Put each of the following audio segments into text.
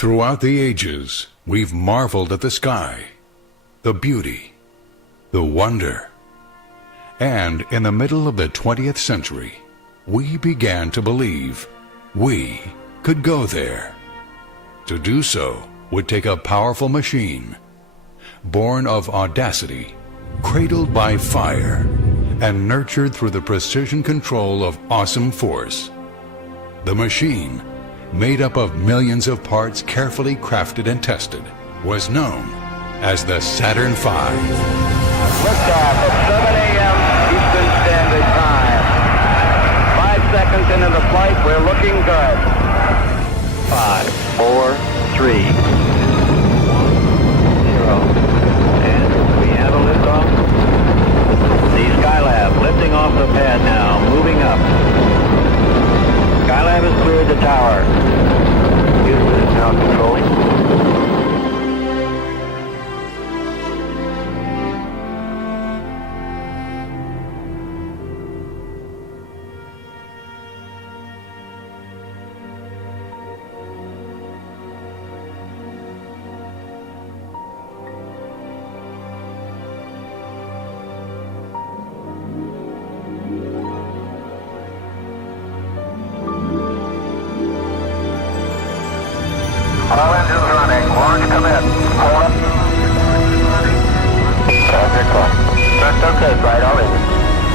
Throughout the ages, we've marveled at the sky, the beauty, the wonder. And in the middle of the 20th century, we began to believe we could go there. To do so would take a powerful machine, born of audacity, cradled by fire, and nurtured through the precision control of awesome force. The machine, made up of millions of parts carefully crafted and tested, was known as the Saturn V. Liftoff at 7 a.m. Eastern Standard Time. 5 seconds into the flight, we're looking good. 5, 4, 3, 2, 1, 0. And we have a liftoff. The Skylab lifting off the pad now, moving up. Skylab has cleared the tower. Houston is now controlling. All engines running. Launch commit. Hold up. Roger, clock. That's okay, Flight. All engines.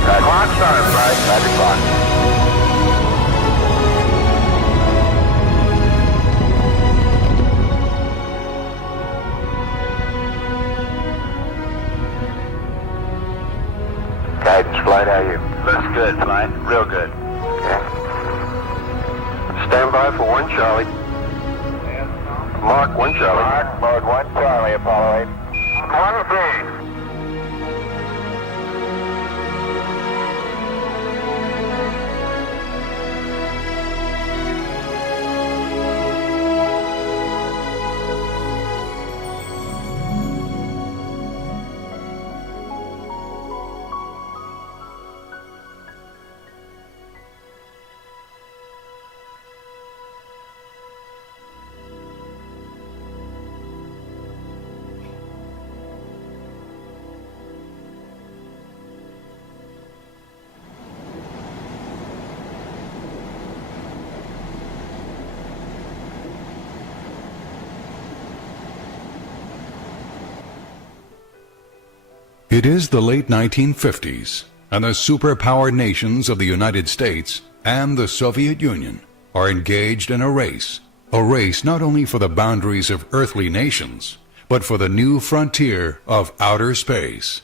Roger. Clock starts, Flight. Roger, clock. Guidance, Flight. How are you? Looks good, Flight. Real good. Okay. Stand by for 1 Charlie. Mark 1 Charlie. Mark, mode 1 Charlie, Apollo 8. 1 3. It is the late 1950s, and the superpower nations of the United States and the Soviet Union are engaged in a race not only for the boundaries of earthly nations, but for the new frontier of outer space.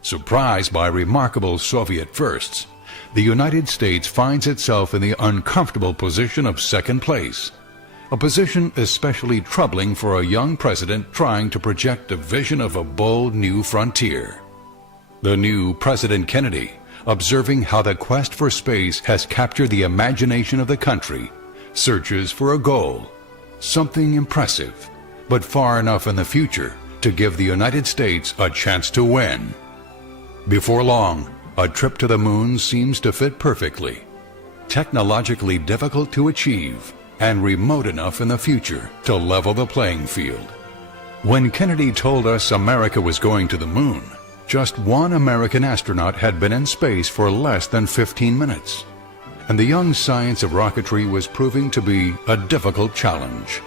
Surprised by remarkable Soviet firsts, the United States finds itself in the uncomfortable position of second place, a position especially troubling for a young president trying to project a vision of a bold new frontier. The new President Kennedy, observing how the quest for space has captured the imagination of the country, searches for a goal, something impressive, but far enough in the future to give the United States a chance to win. Before long, a trip to the moon seems to fit perfectly, technologically difficult to achieve, and remote enough in the future to level the playing field. When Kennedy told us America was going to the moon, just one American astronaut had been in space for less than 15 minutes, and the young science of rocketry was proving to be a difficult challenge.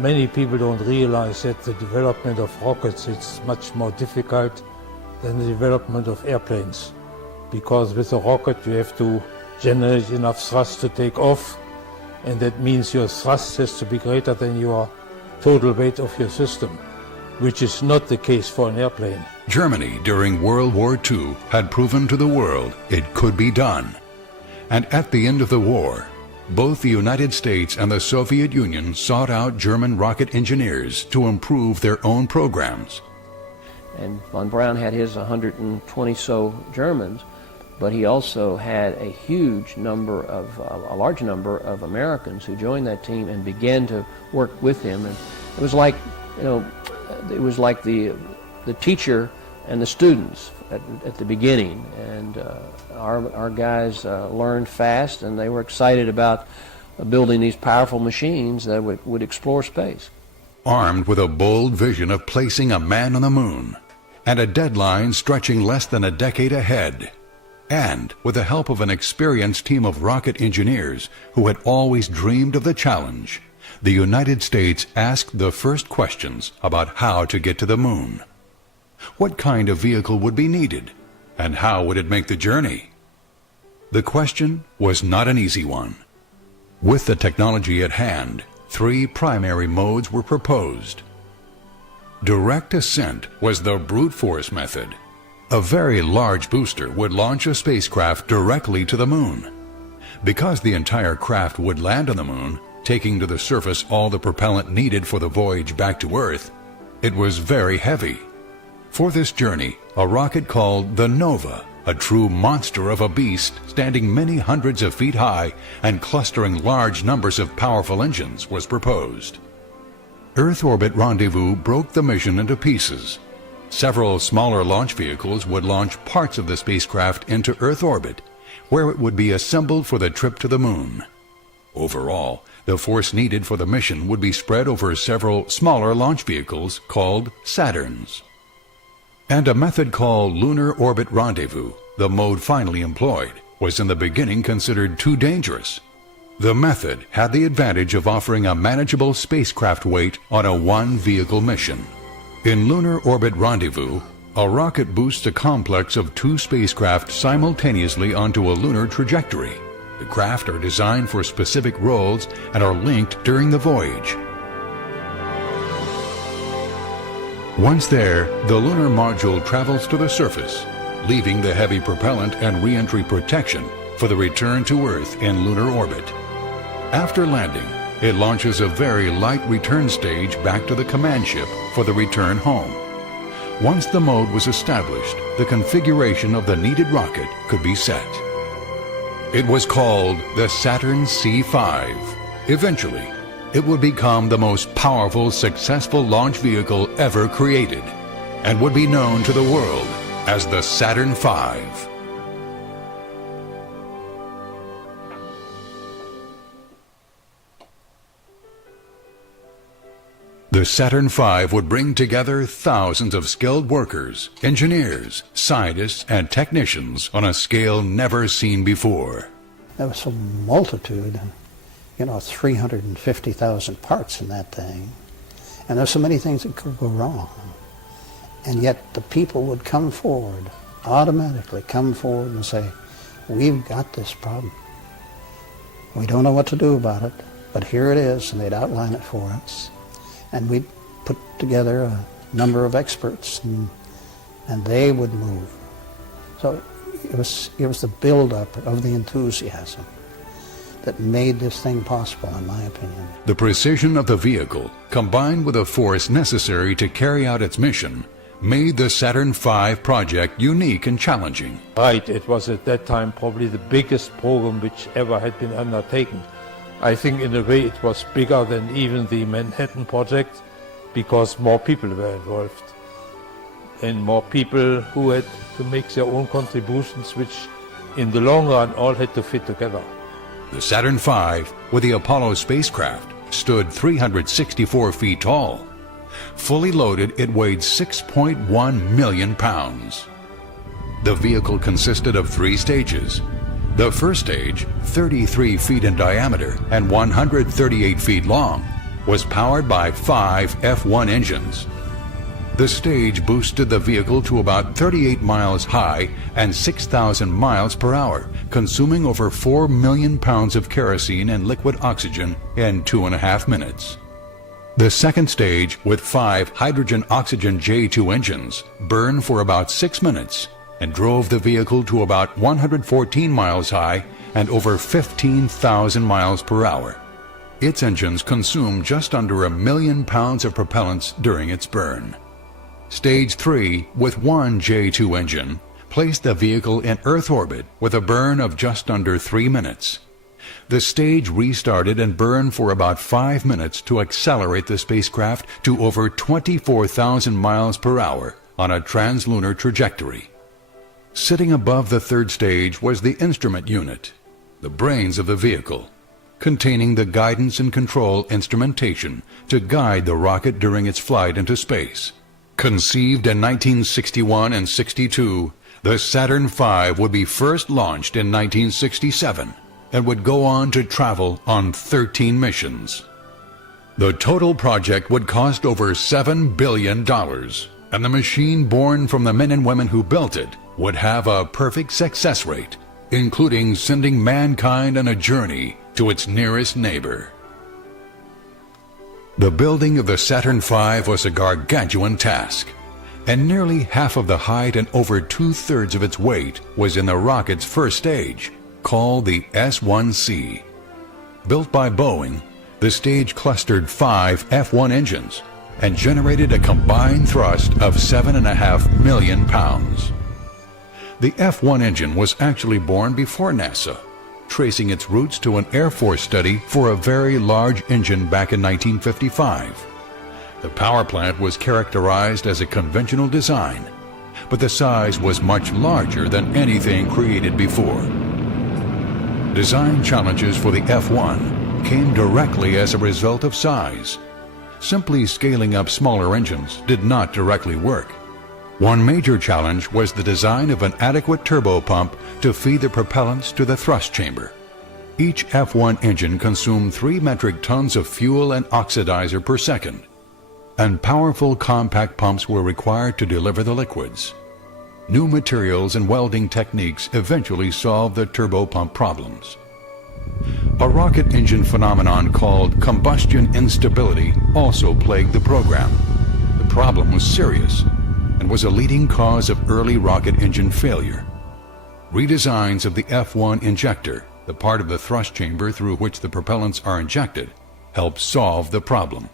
Many people don't realize that the development of rockets is much more difficult than the development of airplanes, because with a rocket you have to generate enough thrust to take off, and that means your thrust has to be greater than your total weight of your system, which is not the case for an airplane. Germany during World War II had proven to the world it could be done. And at the end of the war, both the United States and the Soviet Union sought out German rocket engineers to improve their own programs. And von Braun had his 120 so Germans, but he also had a large number of Americans who joined that team and began to work with him. And it was like, it was like the teacher and the students at the beginning. And our guys learned fast, and they were excited about building these powerful machines that would explore space. Armed with a bold vision of placing a man on the moon, and a deadline stretching less than a decade ahead, and with the help of an experienced team of rocket engineers who had always dreamed of the challenge, the United States asked the first questions about how to get to the moon. What kind of vehicle would be needed, and how would it make the journey? The question was not an easy one. With the technology at hand, 3 primary modes were proposed. Direct ascent was the brute force method. A very large booster would launch a spacecraft directly to the moon. Because the entire craft would land on the moon, taking to the surface all the propellant needed for the voyage back to Earth, it was very heavy. For this journey, a rocket called the Nova, a true monster of a beast standing many hundreds of feet high and clustering large numbers of powerful engines, was proposed. Earth Orbit Rendezvous broke the mission into pieces. Several smaller launch vehicles would launch parts of the spacecraft into Earth orbit, where it would be assembled for the trip to the moon. Overall, the force needed for the mission would be spread over several smaller launch vehicles called Saturns. And a method called Lunar Orbit Rendezvous, the mode finally employed, was in the beginning considered too dangerous. The method had the advantage of offering a manageable spacecraft weight on a one-vehicle mission. In Lunar Orbit Rendezvous, a rocket boosts a complex of 2 spacecraft simultaneously onto a lunar trajectory. The craft are designed for specific roles and are linked during the voyage. Once there, the lunar module travels to the surface, leaving the heavy propellant and re-entry protection for the return to Earth in lunar orbit. After landing, it launches a very light return stage back to the command ship for the return home. Once the mode was established, the configuration of the needed rocket could be set. It was called the Saturn C5. Eventually, it would become the most powerful, successful launch vehicle ever created, and would be known to the world as the Saturn V. The Saturn V would bring together thousands of skilled workers, engineers, scientists, and technicians on a scale never seen before. There was a multitude, 350,000 parts in that thing. And there's so many things that could go wrong. And yet the people would come forward, automatically come forward and say, we've got this problem. We don't know what to do about it, but here it is, and they'd outline it for us. And we'd put together a number of experts, and they would move. So it was the build-up of the enthusiasm that made this thing possible, in my opinion. The precision of the vehicle, combined with the force necessary to carry out its mission, made the Saturn V project unique and challenging. Right, it was at that time probably the biggest program which ever had been undertaken. I think in a way it was bigger than even the Manhattan Project because more people were involved and more people who had to make their own contributions, which in the long run all had to fit together. The Saturn V, with the Apollo spacecraft, stood 364 feet tall. Fully loaded, it weighed 6.1 million pounds. The vehicle consisted of 3 stages. The first stage, 33 feet in diameter and 138 feet long, was powered by 5 F-1 engines. The stage boosted the vehicle to about 38 miles high and 6,000 miles per hour, consuming over 4 million pounds of kerosene and liquid oxygen in 2.5 minutes. The second stage, with 5 hydrogen-oxygen J2 engines, burned for about 6 minutes and drove the vehicle to about 114 miles high and over 15,000 miles per hour. Its engines consumed just under 1 million pounds of propellants during its burn. Stage 3, with 1 J2 engine, placed the vehicle in Earth orbit with a burn of just under 3 minutes. The stage restarted and burned for about 5 minutes to accelerate the spacecraft to over 24,000 miles per hour on a translunar trajectory. Sitting above the third stage was the instrument unit, the brains of the vehicle. containing the guidance and control instrumentation to guide the rocket during its flight into space. Conceived in 1961 and 62, the Saturn V would be first launched in 1967 and would go on to travel on 13 missions. The total project would cost over $7 billion, and the machine born from the men and women who built it would have a perfect success rate, including sending mankind on a journey to its nearest neighbor. The building of the Saturn V was a gargantuan task, and nearly half of the height and over 2/3 of its weight was in the rocket's first stage, called the S-1C. Built by Boeing, the stage clustered 5 F-1 engines and generated a combined thrust of 7.5 million pounds. The F-1 engine was actually born before NASA, tracing its roots to an Air Force study for a very large engine back in 1955. The power plant was characterized as a conventional design, but the size was much larger than anything created before. Design challenges for the F-1 came directly as a result of size. Simply scaling up smaller engines did not directly work. One major challenge was the design of an adequate turbopump to feed the propellants to the thrust chamber. Each F-1 engine consumed 3 metric tons of fuel and oxidizer per second, and powerful compact pumps were required to deliver the liquids. New materials and welding techniques eventually solved the turbopump problems. A rocket engine phenomenon called combustion instability also plagued the program. The problem was serious and was a leading cause of early rocket engine failure. Redesigns of the F-1 injector, the part of the thrust chamber through which the propellants are injected, helped solve the problem.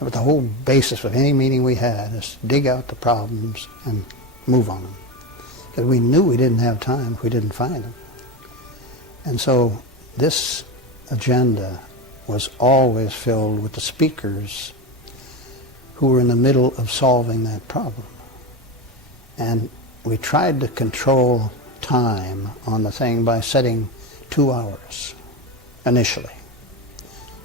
But the whole basis of any meeting we had is to dig out the problems and move on them. Because we knew we didn't have time if we didn't find them. And so this agenda was always filled with the speakers who were in the middle of solving that problem. And we tried to control time on the thing by setting 2 hours initially.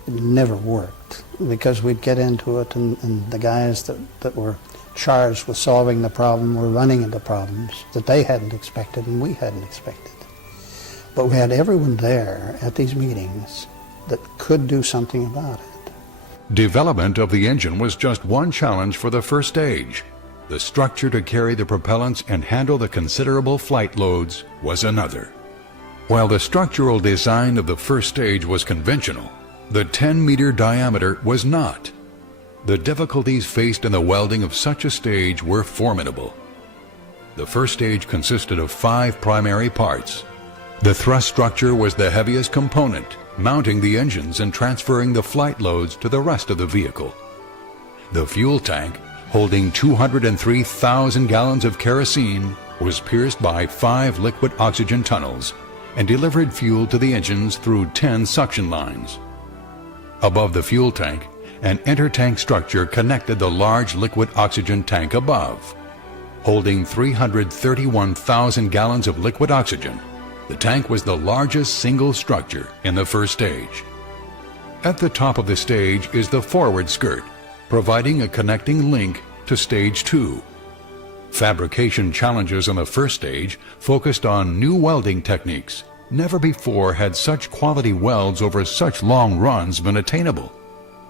It never worked because we'd get into it and the guys that were charged with solving the problem were running into problems that they hadn't expected and we hadn't expected. But we had everyone there at these meetings that could do something about it. Development of the engine was just one challenge for the first stage. The structure to carry the propellants and handle the considerable flight loads was another. While the structural design of the first stage was conventional, the 10-meter diameter was not. The difficulties faced in the welding of such a stage were formidable. The first stage consisted of 5 primary parts. The thrust structure was the heaviest component, mounting the engines and transferring the flight loads to the rest of the vehicle. The fuel tank, holding 203,000 gallons of kerosene, was pierced by 5 liquid oxygen tunnels and delivered fuel to the engines through 10 suction lines. Above the fuel tank, an intertank structure connected the large liquid oxygen tank above. Holding 331,000 gallons of liquid oxygen, the tank was the largest single structure in the first stage. At the top of the stage is the forward skirt, providing a connecting link to Stage 2. Fabrication challenges on the first stage focused on new welding techniques. Never before had such quality welds over such long runs been attainable.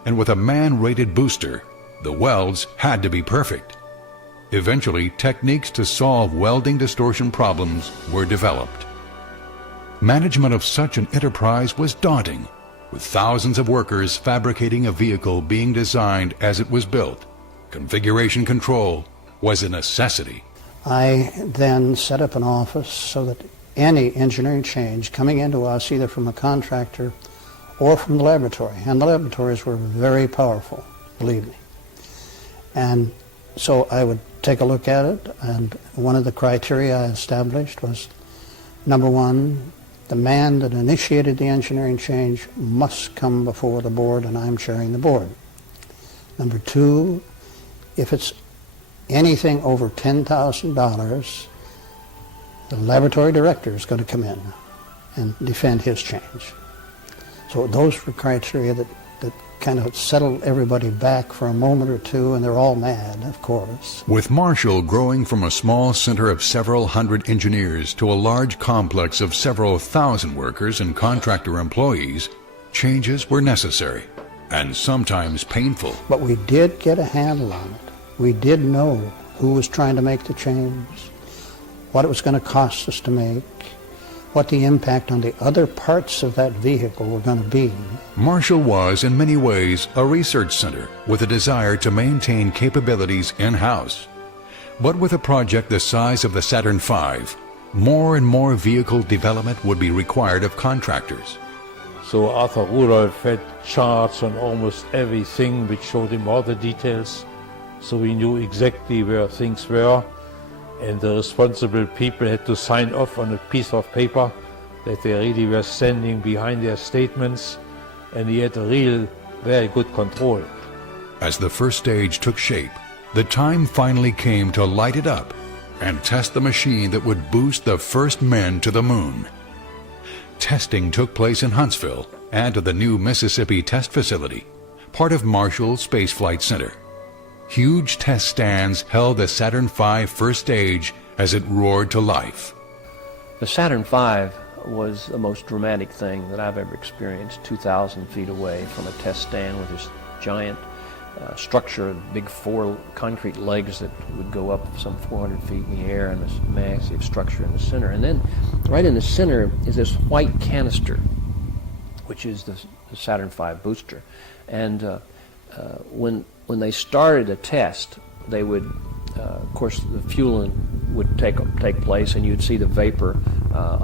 And with a man-rated booster, the welds had to be perfect. Eventually, techniques to solve welding distortion problems were developed. Management of such an enterprise was daunting, with thousands of workers fabricating a vehicle being designed as it was built. Configuration control was a necessity. I then set up an office so that any engineering change coming into us, either from a contractor or from the laboratory, and the laboratories were very powerful, believe me. And so I would take a look at it, and one of the criteria I established was, number one, the man that initiated the engineering change must come before the board, and I'm chairing the board. Number two, if it's anything over $10,000, the laboratory director is going to come in and defend his change. So those were criteria that kind of settled everybody back for a moment or two, and they're all mad, of course. With Marshall growing from a small center of several hundred engineers to a large complex of several thousand workers and contractor employees, changes were necessary and sometimes painful. But we did get a handle on it. We did know who was trying to make the change, what it was going to cost us to make, what the impact on the other parts of that vehicle were going to be. Marshall was, in many ways, a research center with a desire to maintain capabilities in-house. But with a project the size of the Saturn V, more and more vehicle development would be required of contractors. So Arthur Rudolph had charts on almost everything which showed him all the details, so we knew exactly where things were. And the responsible people had to sign off on a piece of paper that they really were standing behind their statements, and he had a real, very good control. As the first stage took shape, the time finally came to light it up and test the machine that would boost the first men to the moon. Testing took place in Huntsville and at the new Mississippi Test Facility, part of Marshall Space Flight Center. Huge test stands held the Saturn V first stage as it roared to life. The Saturn V was the most dramatic thing that I've ever experienced, 2,000 feet away from a test stand with this giant structure, big 4 concrete legs that would go up some 400 feet in the air, and this massive structure in the center. And then right in the center is this white canister, which is the Saturn V booster. And when they started a test, they would, of course, the fueling would take place, and you'd see the vapor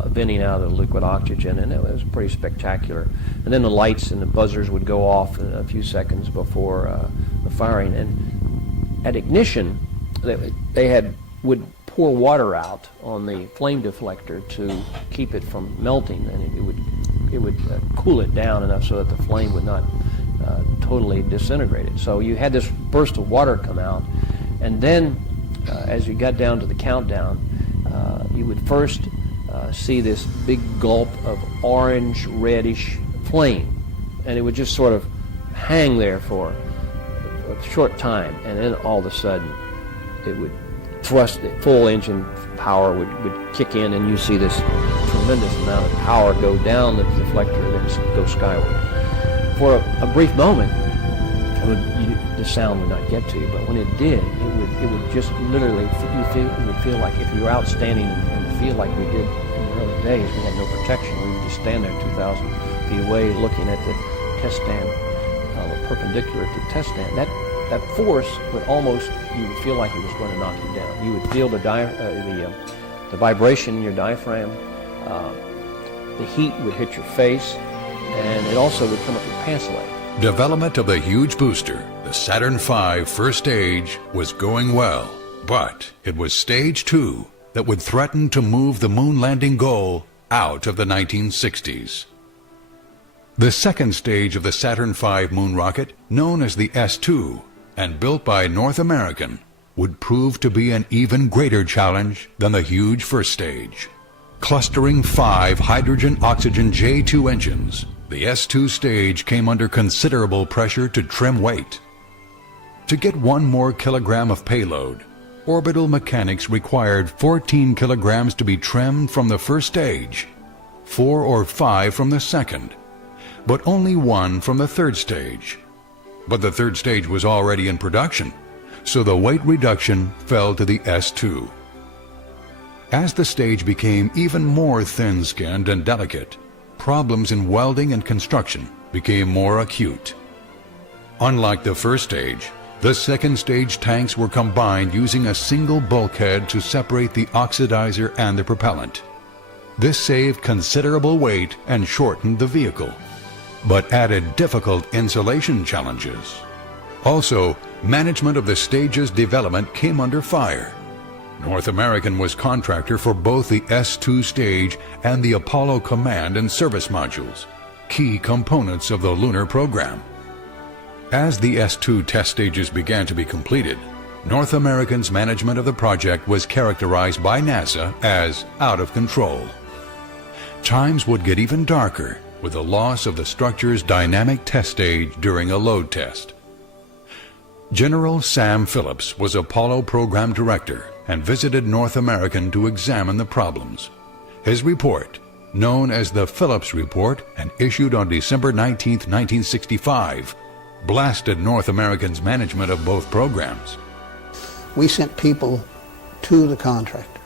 venting out of the liquid oxygen, and it was pretty spectacular. And then the lights and the buzzers would go off in a few seconds before the firing. And at ignition, they would pour water out on the flame deflector to keep it from melting, and it would cool it down enough so that the flame would not totally disintegrated. So you had this burst of water come out, and then as you got down to the countdown, you would first see this big gulp of orange reddish flame, and it would just sort of hang there for a short time, and then all of a sudden it would thrust, the full engine power would kick in, and you see this tremendous amount of power go down the deflector and then go skyward. For a brief moment, the sound would not get to you, but when it did, it would just literally, it would feel like if you were out standing in the field like we did in the early days, we had no protection. We would just stand there 2,000 feet away looking at the test stand, perpendicular to the test stand. That force would almost, you would feel like it was going to knock you down. You would feel the vibration in your diaphragm, the heat would hit your face, and it also would come up your pants leg. Development of the huge booster, the Saturn V first stage, was going well, but it was stage 2 that would threaten to move the moon landing goal out of the 1960s. The second stage of the Saturn V moon rocket, known as the S2 and built by North American, would prove to be an even greater challenge than the huge first stage. Clustering 5 hydrogen-oxygen J2 engines, the S2 stage came under considerable pressure to trim weight. To get 1 more kilogram of payload, orbital mechanics required 14 kilograms to be trimmed from the first stage, 4 or 5 from the second, but only 1 from the third stage. But the third stage was already in production, so the weight reduction fell to the S2. As the stage became even more thin-skinned and delicate, problems in welding and construction became more acute. Unlike the first stage, the second stage tanks were combined using a single bulkhead to separate the oxidizer and the propellant. This saved considerable weight and shortened the vehicle, but added difficult insulation challenges. Also, management of the stage's development came under fire. North American was contractor for both the S2 stage and the Apollo Command and Service modules, key components of the lunar program. As the S2 test stages began to be completed, North American's management of the project was characterized by NASA as out of control. Times would get even darker with the loss of the structure's dynamic test stage during a load test. General Sam Phillips was Apollo program director and visited North American to examine the problems. His report, known as the Phillips Report and issued on December 19, 1965, blasted North American's management of both programs. We sent people to the contractor,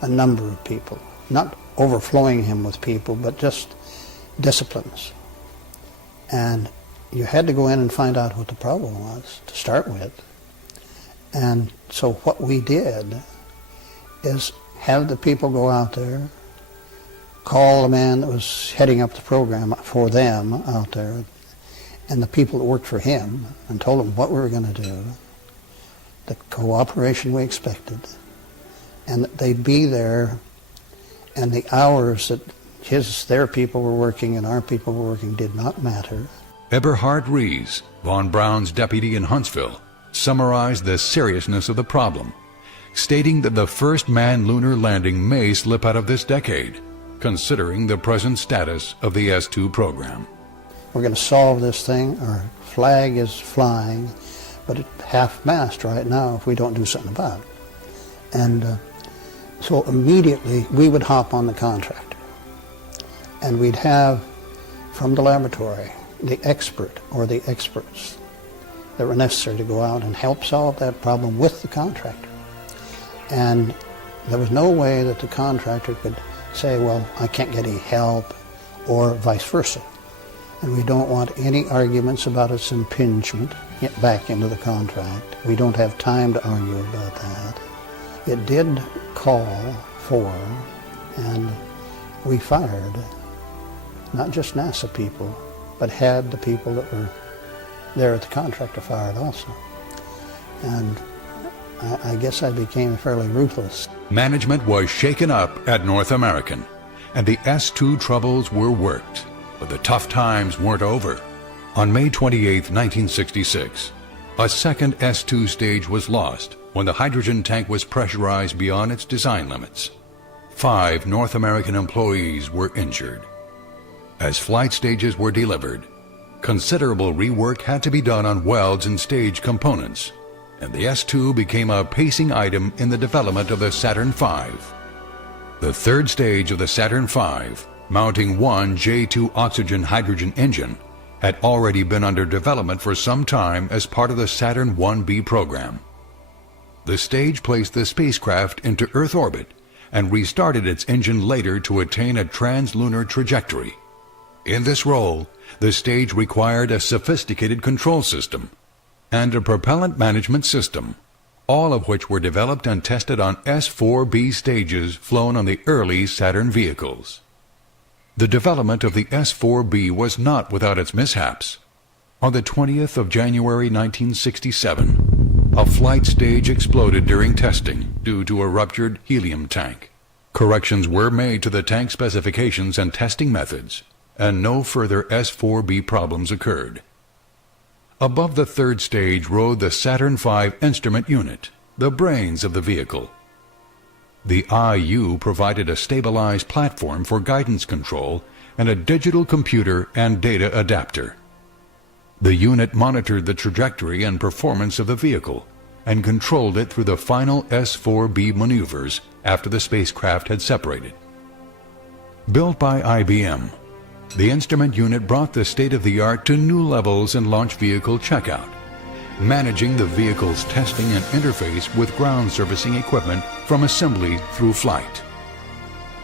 a number of people, not overflowing him with people, but just disciplines. And you had to go in and find out what the problem was to start with. And so what we did is have the people go out there, call the man that was heading up the program for them out there, and the people that worked for him, and told them what we were going to do, the cooperation we expected, and that they'd be there, and the hours that their people were working and our people were working did not matter. Eberhard Ries, von Braun's deputy in Huntsville, summarized the seriousness of the problem, stating that the first manned lunar landing may slip out of this decade, considering the present status of the S-2 program. We're going to solve this thing. Our flag is flying, but it's half-mast right now if we don't do something about it. And so immediately we would hop on the contractor, and we'd have from the laboratory the expert or the experts that were necessary to go out and help solve that problem with the contractor. And there was no way that the contractor could say, well, I can't get any help, or vice versa. And we don't want any arguments about its impingement back into the contract. We don't have time to argue about that. It did call for, and we fired, not just NASA people, but had the people that were there at the contractor fired also. And I guess I became fairly ruthless. Management was shaken up at North American, and the S-2 troubles were worked, but the tough times weren't over. On May 28, 1966, a second S-2 stage was lost when the hydrogen tank was pressurized beyond its design limits. 5 North American employees were injured. As flight stages were delivered, considerable rework had to be done on welds and stage components, and the S-2 became a pacing item in the development of the Saturn V. The third stage of the Saturn V, mounting one J-2 oxygen-hydrogen engine, had already been under development for some time as part of the Saturn 1B program. The stage placed the spacecraft into Earth orbit and restarted its engine later to attain a translunar trajectory. In this role, the stage required a sophisticated control system and a propellant management system, all of which were developed and tested on S-4B stages flown on the early Saturn vehicles. The development of the S-4B was not without its mishaps. On the 20th of January 1967, a flight stage exploded during testing due to a ruptured helium tank. Corrections were made to the tank specifications and testing methods, and no further S-4B problems occurred. Above the third stage rode the Saturn V instrument unit, the brains of the vehicle. The IU provided a stabilized platform for guidance control and a digital computer and data adapter. The unit monitored the trajectory and performance of the vehicle and controlled it through the final S-4B maneuvers after the spacecraft had separated. Built by IBM, the instrument unit brought the state-of-the-art to new levels in launch vehicle checkout, managing the vehicle's testing and interface with ground servicing equipment from assembly through flight.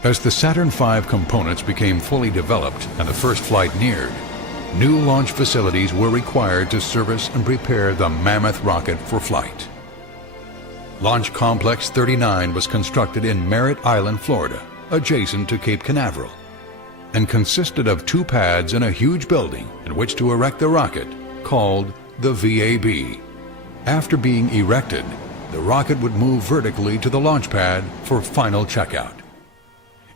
As the Saturn V components became fully developed and the first flight neared, new launch facilities were required to service and prepare the mammoth rocket for flight. Launch Complex 39 was constructed in Merritt Island, Florida, adjacent to Cape Canaveral, and consisted of 2 pads and a huge building in which to erect the rocket, called the VAB. After being erected, the rocket would move vertically to the launch pad for final checkout.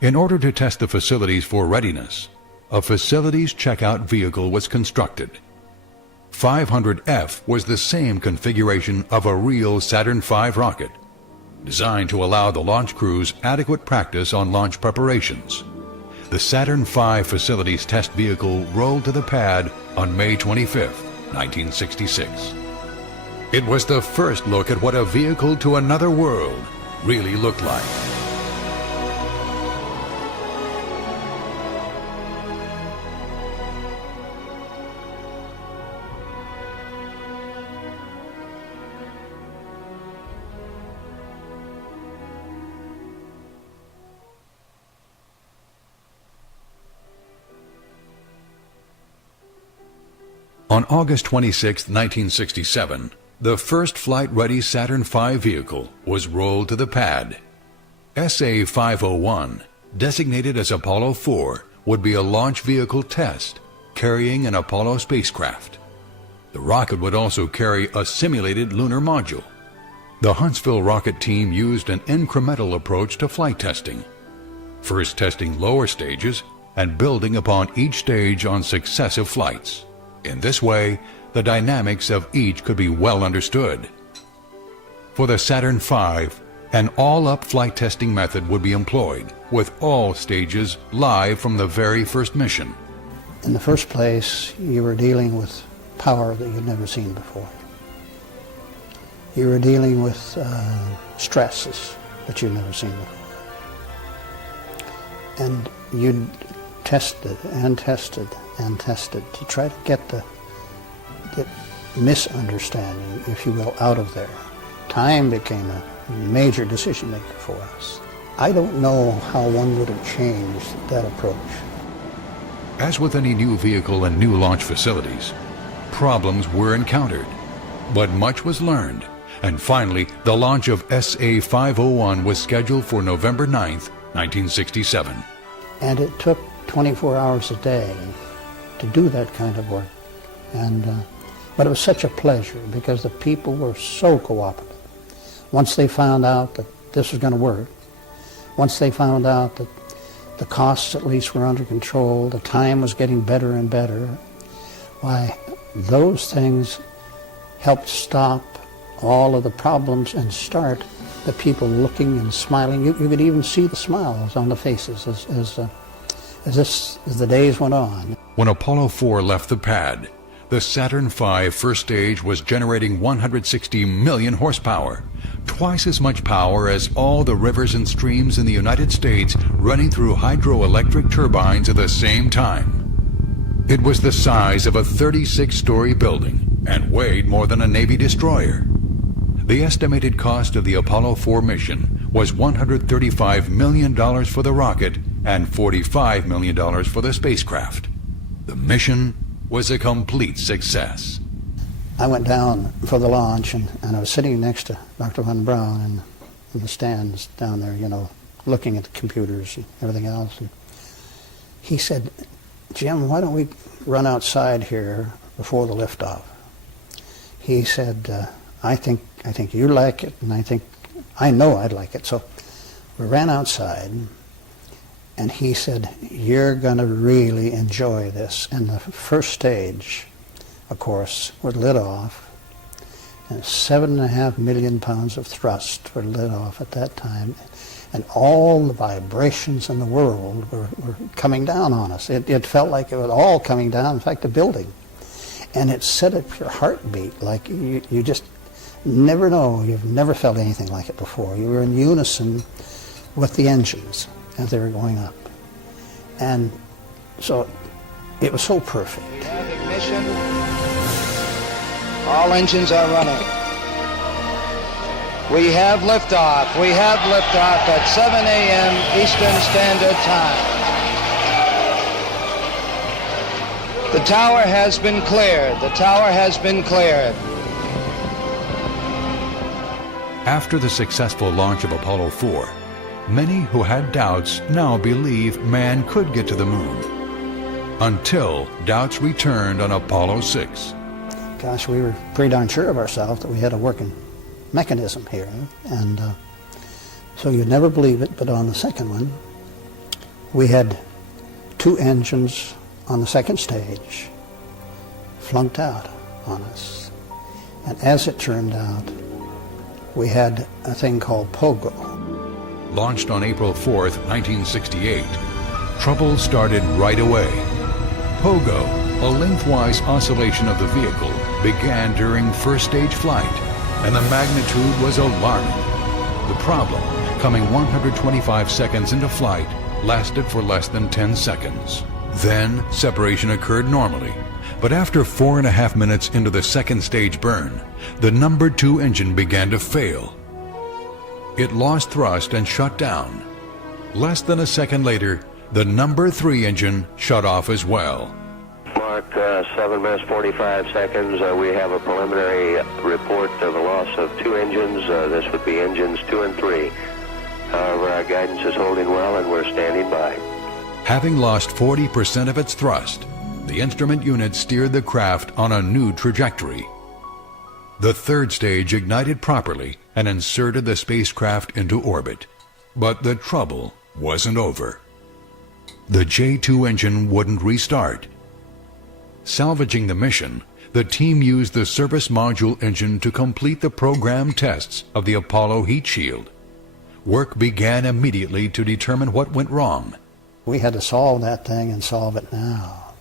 In order to test the facilities for readiness, a facilities checkout vehicle was constructed. 500F was the same configuration of a real Saturn V rocket, designed to allow the launch crews adequate practice on launch preparations. the Saturn V facility's test vehicle rolled to the pad on May 25, 1966. It was the first look at what a vehicle to another world really looked like. On August 26, 1967, the first flight-ready Saturn V vehicle was rolled to the pad. SA-501, designated as Apollo 4, would be a launch vehicle test carrying an Apollo spacecraft. The rocket would also carry a simulated lunar module. The Huntsville rocket team used an incremental approach to flight testing, first testing lower stages and building upon each stage on successive flights. In this way, the dynamics of each could be well understood. For the Saturn V, an all-up flight testing method would be employed, with all stages live from the very first mission. In the first place, you were dealing with power that you'd never seen before. You were dealing with stresses that you'd never seen before. And you'd tested and tested and tested to try to get the misunderstanding, if you will, out of there. Time became a major decision maker for us. I don't know how one would have changed that approach. As with any new vehicle and new launch facilities, problems were encountered, but much was learned, and finally the launch of SA-501 was scheduled for November 9th, 1967. And it took 24 hours a day to do that kind of work. But it was such a pleasure because the people were so cooperative. Once they found out that this was going to work, once they found out that the costs at least were under control, the time was getting better and better, why, those things helped stop all of the problems and start the people looking and smiling. You could even see the smiles on the faces as the days went on. When Apollo 4 left the pad, the Saturn V first stage was generating 160 million horsepower, twice as much power as all the rivers and streams in the United States running through hydroelectric turbines at the same time. It was the size of a 36-story building and weighed more than a Navy destroyer. The estimated cost of the Apollo 4 mission was $135 million for the rocket and $45 million for the spacecraft. The mission was a complete success. I went down for the launch, and I was sitting next to Dr. Von Braun in the stands down there, you know, looking at the computers and everything else. And he said, "Jim, why don't we run outside here before the liftoff?" He said, I think you like it, and I know I'd like it. So we ran outside, and he said, "You're going to really enjoy this." And the first stage, of course, was lit off, and 7.5 million pounds of thrust were lit off at that time, and all the vibrations in the world were coming down on us. It felt like it was all coming down, in fact, the building. And it set up your heartbeat like you just never know. You've never felt anything like it before. You were in unison with the engines as they were going up. And so it was so perfect. We have ignition. All engines are running. We have liftoff. We have liftoff at 7 a.m. Eastern Standard Time. The tower has been cleared. The tower has been cleared. After the successful launch of Apollo 4, many who had doubts now believe man could get to the moon. Until doubts returned on Apollo 6. Gosh, we were pretty darn sure of ourselves that we had a working mechanism here. And so you'd never believe it, but on the second one, we had 2 engines on the second stage flunked out on us. And as it turned out, we had a thing called POGO. Launched on April 4th, 1968, trouble started right away. Pogo, a lengthwise oscillation of the vehicle, began during first stage flight, and the magnitude was alarming. The problem, coming 125 seconds into flight, lasted for less than 10 seconds. Then separation occurred normally, but after 4.5 minutes into the second stage burn, the number 2 engine began to fail. It lost thrust and shut down. Less than a second later, the number 3 engine shut off as well. Mark, 7 minutes 45 seconds. We have a preliminary report of a loss of 2 engines. This would be engines 2 and 3. However, our guidance is holding well and we're standing by. Having lost 40% of its thrust, the instrument unit steered the craft on a new trajectory. The third stage ignited properly and inserted the spacecraft into orbit. But the trouble wasn't over. The J-2 engine wouldn't restart. Salvaging the mission, the team used the service module engine to complete the program tests of the Apollo heat shield. Work began immediately to determine what went wrong. We had to solve that thing and solve it now.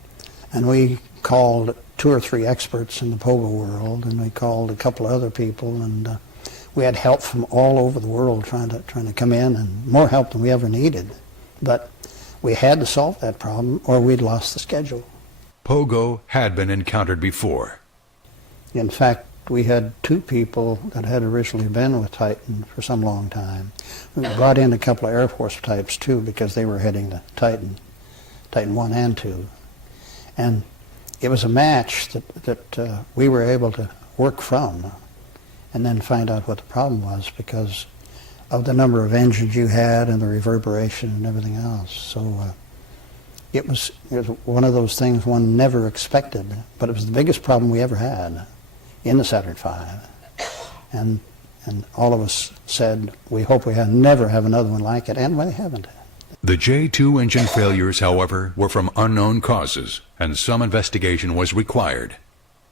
And we called 2 or 3 experts in the Pogo world, and we called a couple of other people, and we had help from all over the world trying to come in, and more help than we ever needed. But we had to solve that problem or we'd lost the schedule. Pogo had been encountered before. In fact, we had 2 people that had originally been with Titan for some long time. We brought in a couple of Air Force types too because they were heading to Titan 1 and 2. And it was a match that we were able to work from and then find out what the problem was because of the number of engines you had and the reverberation and everything else. So it was one of those things one never expected, but it was the biggest problem we ever had in the Saturn V. And all of us said, we hope we never have another one like it, and we haven't. The J-2 engine failures, however, were from unknown causes, and some investigation was required.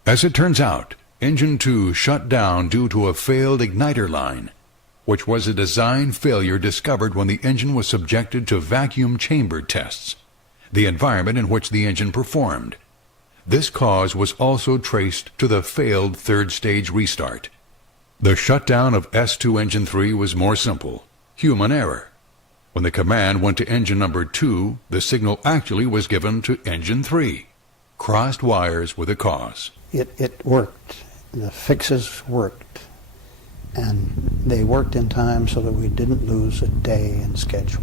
As it turns out, Engine 2 shut down due to a failed igniter line, which was a design failure discovered when the engine was subjected to vacuum chamber tests, the environment in which the engine performed. This cause was also traced to the failed third stage restart. The shutdown of S2 Engine 3 was more simple, human error. When the command went to engine number 2, the signal actually was given to engine 3. Crossed wires were the cause. It worked. The fixes worked. And they worked in time so that we didn't lose a day in schedule.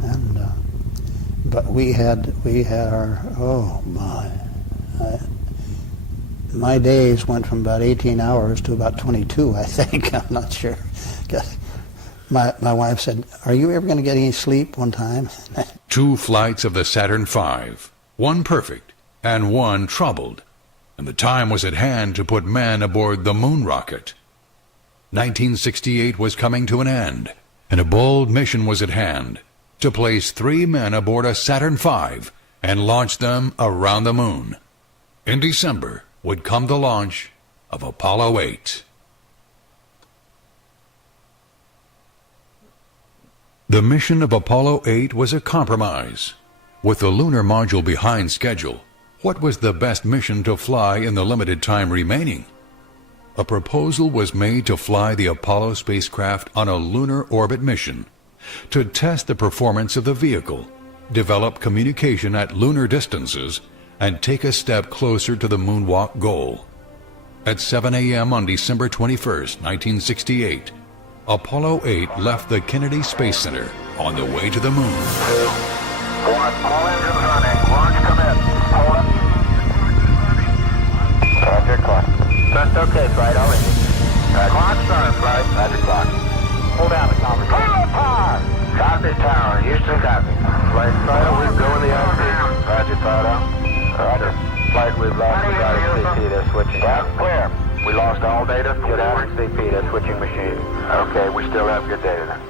And but we had our, oh my days went from about 18 hours to about 22, I think. I'm not sure. My wife said, "Are you ever going to get any sleep?" one time. 2 flights of the Saturn V, 1 perfect and 1 troubled, and the time was at hand to put man aboard the moon rocket. 1968 was coming to an end, and a bold mission was at hand, to place 3 men aboard a Saturn V and launch them around the moon. In December would come the launch of Apollo 8. The mission of Apollo 8 was a compromise. With the lunar module behind schedule, what was the best mission to fly in the limited time remaining? A proposal was made to fly the Apollo spacecraft on a lunar orbit mission, to test the performance of the vehicle, develop communication at lunar distances, and take a step closer to the moonwalk goal. At 7 a.m. on December 21, 1968, Apollo 8 left the Kennedy Space Center on the way to the moon. 2, 1, all engines running. Launch commit. Hold up. Roger, clock. That's okay, Flight. All engines. Clock started, Flight. Roger, clock. Hold down the conversation. Hold up, power. Copy, tower. Houston, copy. Flight, Fido, we're going the LZ. Roger, Fido. Roger. Flight, we've lost the CP. They're switching. Yeah, clear. We lost all data. Get out of CP. They're switching machine. Okay, we still have good data then.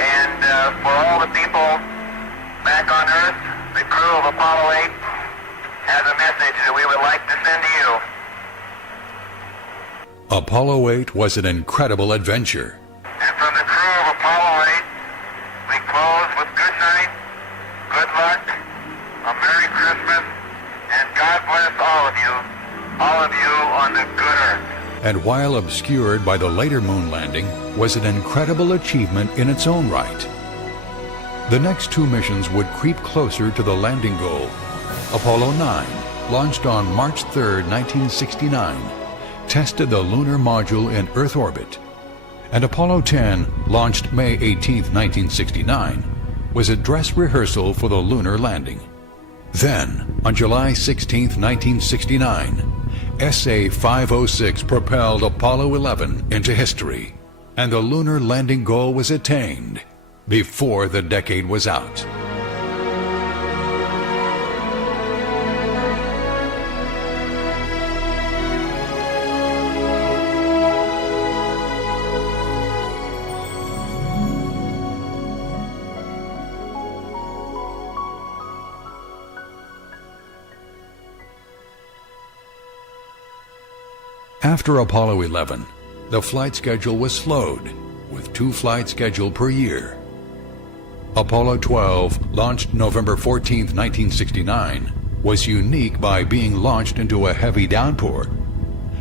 And for all the people back on Earth, the crew of Apollo 8 has a message that we would like to send to you. Apollo 8 was an incredible adventure. And from the crew of Apollo 8, we close with good night, good and while obscured by the later moon landing, was an incredible achievement in its own right. The next two missions would creep closer to the landing goal. Apollo 9, launched on March 3, 1969, tested the lunar module in Earth orbit, and Apollo 10, launched May 18, 1969, was a dress rehearsal for the lunar landing. Then, on July 16, 1969, SA-506 propelled Apollo 11 into history, and the lunar landing goal was attained before the decade was out. After Apollo 11, the flight schedule was slowed, with 2 flights scheduled per year. Apollo 12, launched November 14, 1969, was unique by being launched into a heavy downpour.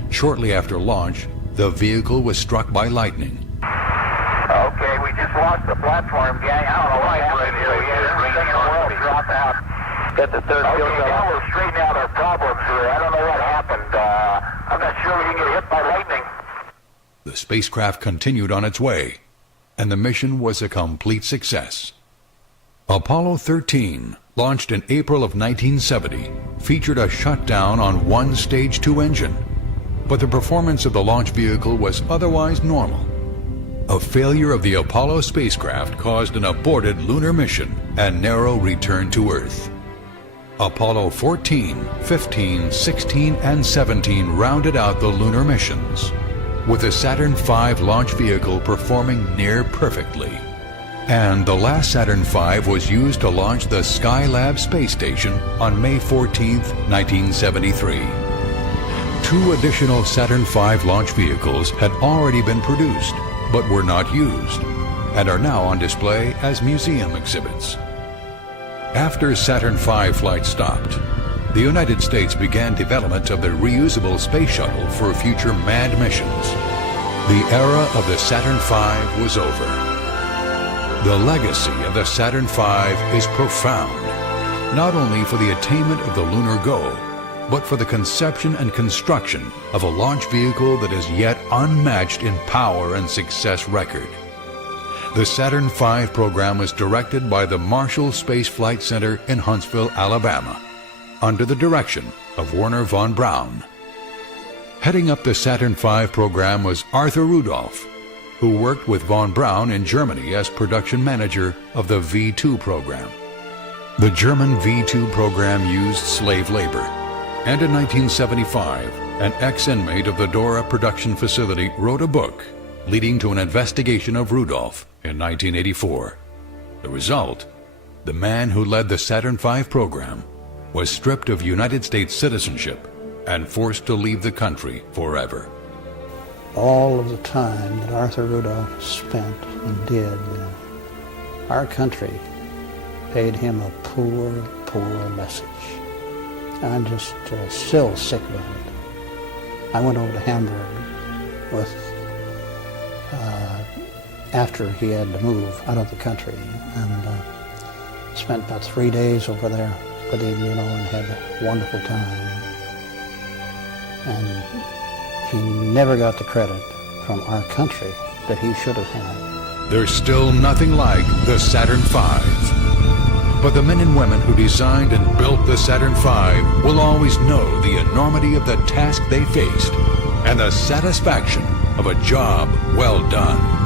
Shortly after launch, the vehicle was struck by lightning. Okay, we just lost the platform, gang. I don't know what happened here. We had everything in the world drop out. Get the third field. Okay, now we'll straighten out our problems here. I don't know what happened. I'm not sure we can get hit by lightning. The spacecraft continued on its way, and the mission was a complete success. Apollo 13, launched in April of 1970, featured a shutdown on one Stage 2 engine, but the performance of the launch vehicle was otherwise normal. A failure of the Apollo spacecraft caused an aborted lunar mission and narrow return to Earth. Apollo 14, 15, 16, and 17 rounded out the lunar missions, with the Saturn V launch vehicle performing near perfectly. And the last Saturn V was used to launch the Skylab space station on May 14, 1973. 2 additional Saturn V launch vehicles had already been produced, but were not used, and are now on display as museum exhibits. After Saturn V flight stopped, the United States began development of the reusable space shuttle for future manned missions. The era of the Saturn V was over. The legacy of the Saturn V is profound, not only for the attainment of the lunar goal, but for the conception and construction of a launch vehicle that is yet unmatched in power and success record. The Saturn V program was directed by the Marshall Space Flight Center in Huntsville, Alabama, under the direction of Wernher von Braun. Heading up the Saturn V program was Arthur Rudolph, who worked with von Braun in Germany as production manager of the V-2 program. The German V-2 program used slave labor, and in 1975, an ex-inmate of the Dora production facility wrote a book leading to an investigation of Rudolph in 1984. The result, the man who led the Saturn V program was stripped of United States citizenship and forced to leave the country forever. All of the time that Arthur Rudolph spent and did, our country paid him a poor, poor message. I'm just still sick of it. I went over to Hamburg with after he had to move out of the country, and spent about 3 days over there with him, and had a wonderful time. And he never got the credit from our country that he should have had. There's still nothing like the Saturn V. But the men and women who designed and built the Saturn V will always know the enormity of the task they faced and the satisfaction of a job well done.